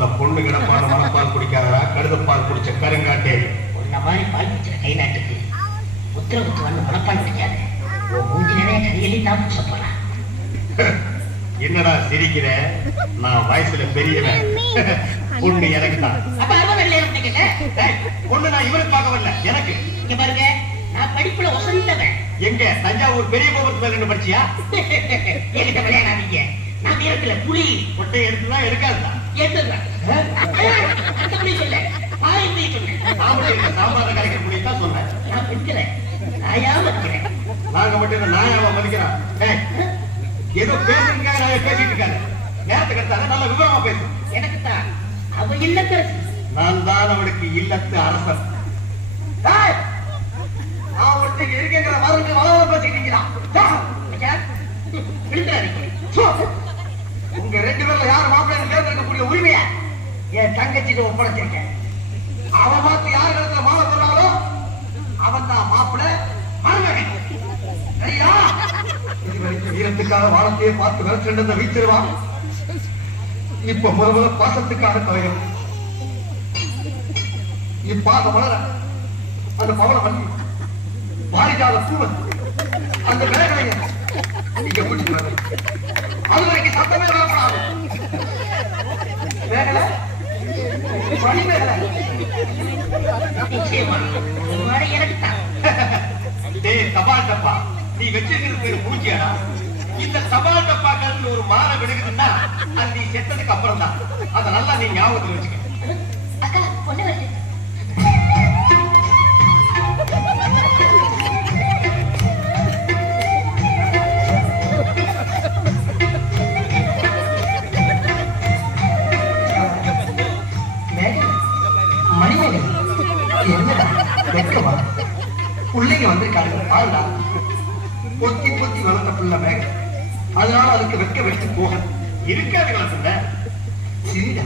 அந்த பொண்ணு கிடப்பான மனப்பால் குடிக்காதரா கழுதப்பால் குடிச்ச கருங்காட்டே. உன்ன மாதிரி பால் குடிச்ச கை நாட்டுக்கு உத்தரவுக்கு வந்து மனப்பால் குடிக்காது. மூஞ்சி நிறைய கையெழி தான் பூச போறான். என்னடா சிரிக்கிற? நான் வயசுல பெரியவன். பொண்ணு எனக்கு தான். அப்ப பொண்ணு நான் இவனுக்கு பார்க்க வரல, எனக்கு. இங்க பாருங்க, நான் படிப்புல வசந்தவன். எங்க தஞ்சாவூர் பெரிய கோபுரத்து மேல நின்னு படிச்சியா? என்கிட்ட விளையாடாதீங்க. நான் நேரத்துல புலி ஒட்டை எடுத்துதான் எடுக்காதுதான். ஏத்துறேன். அந்த புலி சொல்ல புலி சொன்னேன். சாம்பார் கரைக்கிற புலி தான் சொன்னேன். நான் பிடிக்கிறேன், நாயா வைக்கிறேன். நாங்க மட்டும் நாயாவா மதிக்கிறோம். ஏதோ பேசுறதுக்காக நான் பேசிட்டு இருக்காரு. நேரத்துக்கு எடுத்தாங்க, நல்ல விவரமா பேசும். எனக்கு தான் அவ இல்லத்தரசி. நான் தான் அவளுக்கு இல்லத்து அரசன். நான் ஒருத்தருக்கு இருக்கிற வரங்க வளவ பேசிட்டீங்களா? உங்க ரெண்டு பேர்ல யார் மாப்பிள்ளை தேர்ந்தெடுக்கக்கூடிய உரிமையை என் தங்கச்சிட்டு ஒப்படைச்சிருக்கேன். அவன் பார்த்து யார் இடத்துல மாலை போடுறாங்களோ அவன் தான் மாப்பிள்ளை. சரியா? வீரத்துக்காக வாழத்தையே பார்த்து விளைச்சென்ற வீச்சிருவான். இப்ப முதல்ல பாசத்துக்காக தலைவர். இப்பாசம் வளர அந்த பவள வண்டி மாறிக்காத பூவன் அந்த மேகலைய நீங்க கூட்டிட்டு அது வரைக்கும் சத்தமே வரப்படாது. மேகலை பணி மேகலை தபால் டப்பா நீ வச்சிருக்கிற பேரு பூஜ்யாடா. இந்த தபால் டப்பாக்கள் ஒரு மாலை விடுக்குதுன்னா அது நீ செத்ததுக்கு அப்புறம் தான். அதை நல்லா நீ ஞாபகத்தில் வச்சுக்க. அக்கா பொண்ணு வருது. பிள்ளைங்க வந்திருக்காங்க. ஆளுடா பொத்தி பொத்தி வளர்த்த பிள்ளை மேக, அதனால அதுக்கு வெக்க வச்சு போக இருக்காதுங்களா பிள்ளை? சரிடா.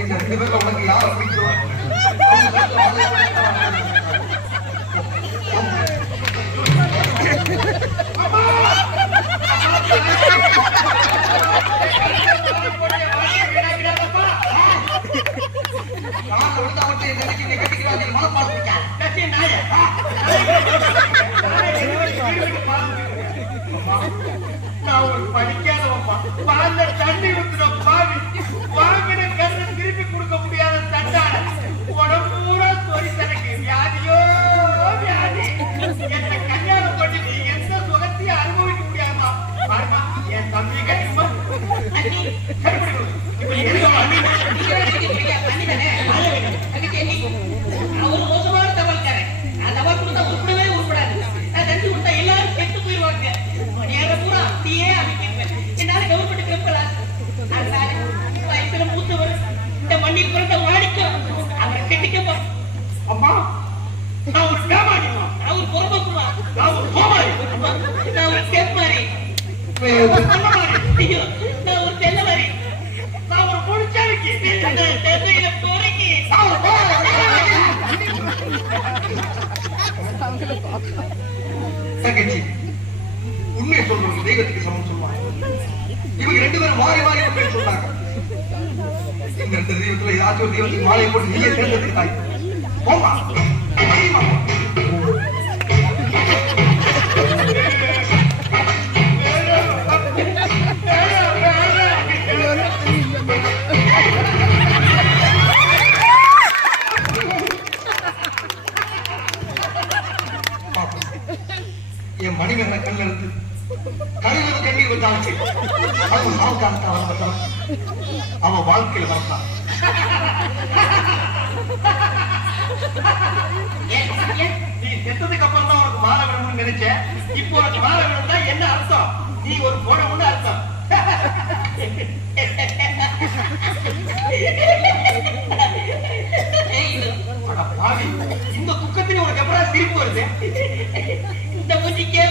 இந்த ரெண்டு பேர்ல உனக்கு யாரை பிடிக்கும்? நான் ஒரு படிக்காதவப்பா, வாழ்ந்த தண்ணி ஊத்துற பாவி, வாங்கின கருணை திருப்பி கொடுக்க முடியாத தண்டான உடம்பு பூரா சொறி தனக்கு வியாதியோ வியாதி. என்ன கல்யாணம் பண்ணி நீ எந்த சுகத்தையும் அனுபவிக்க முடியாதா? பாருமா, என் தம்பி கட்டிமா அவர் மோசமான தவறுக்காரன். நான் தவறு கொடுத்தா உருப்படவே உருப்படாது. நான் தண்ணி விட்டா எல்லாரும் கெட்டு போயிடுவாங்க. நேரம் பூரா அப்படியே அமைக்கிறேன். என்னால கவர்மெண்ட் கிளம்பலாம். வயசுல மூத்தவர் இந்த மண்ணில் பிறந்த வாடிக்கும் அவரை கெட்டிக்கப்பா. அம்மா நான் ஒரு பேமாடிமா, நான் ஒரு பொறுப்புமா, நான் ஒரு கோமாளி, நான் ஒரு செம்மாரி, ஐயோ நான் ஒரு தெல்லவாரி, நான் ஒரு பொடிச்சாவிக்கு, தென்னையில போறீங்க. தங்கச்சி உண்மையை சொல்றோம், தெய்வத்துக்கு சமம் சொல்லுவாங்க. இவங்க ரெண்டு பேரும் மாறி மாறி உண்மையை சொன்னாங்க. இந்த ரெண்டு தெய்வத்துல ஏதாச்சும் ஒரு தெய்வத்துக்கு மாலையை போட்டு நீயே தேர்ந்தெடுத்து தாய் போமா. என் மணிமேகலை கல்ல இருந்து கழிவு கண்ணீர் வந்தாச்சு. அது சாவுக்காக வந்தாலும் அவன் வாழ்க்கையில வரலாம். நீ செத்ததுக்கு அப்புறம் தான் உனக்கு மாலை வேணும்னு நினைச்சேன். இப்போ உனக்கு மாலை வேணும்னா என்ன அர்த்தம்? நீ ஒரு போனவன்னு அர்த்தம். இந்த துக்கத்தில் உனக்கு எப்படா சிரிப்பு வருது? இந்த மூஞ்சிக்கே